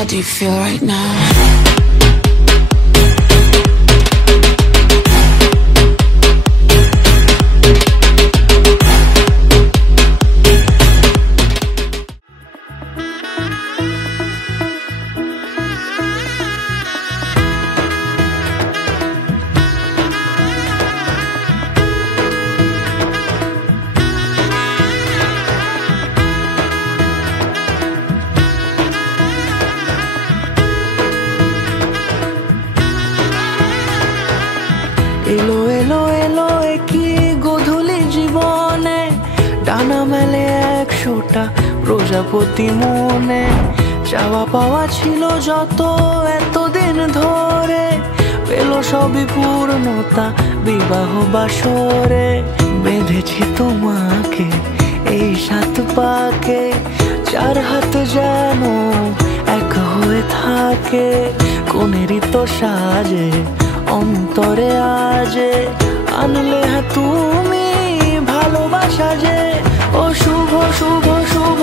How do you feel right now? এলো এলো এলো কি গধূলি জীবনে ডানা মেলে 100টা প্রজাপতি মনে চাওয়া পাওয়া ছিল যত এতদিন ধরে পেল সবই পূর্ণতা বিবাহ বাসরে বেঁধেছি তোমাকে এই 7 পাকে 4 হাত যেন এক হয়ে থাকে কোনেরই তো সাজে অন্তরে আজে আনলে তুমি ভালোবাসা যে ও শুভ শুভ শুভ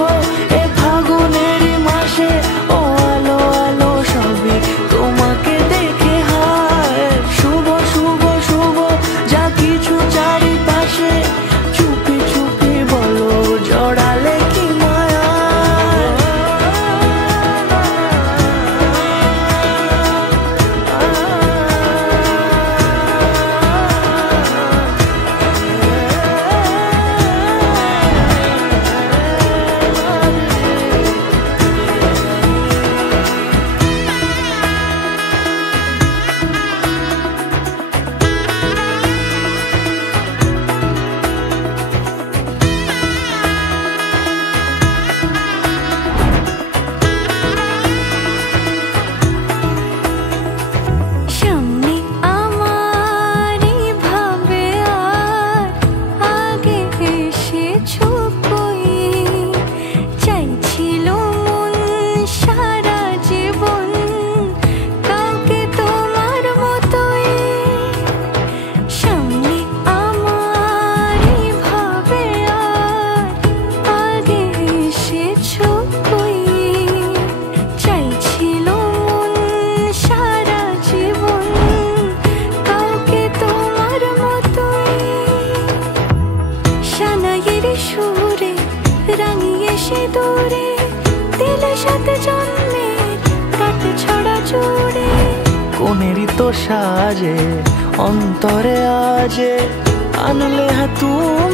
এ ফাগুনেরই মাসে ও আলো আলো সবই তোমাকে দেখে হায় শুভ শুভ শুভ যা কিছু চারিপাশে চুপি চুপি বলো জড়ালে কি মায়া কোনেরই তো সাজে অন্তরে আজে আনলে তুমি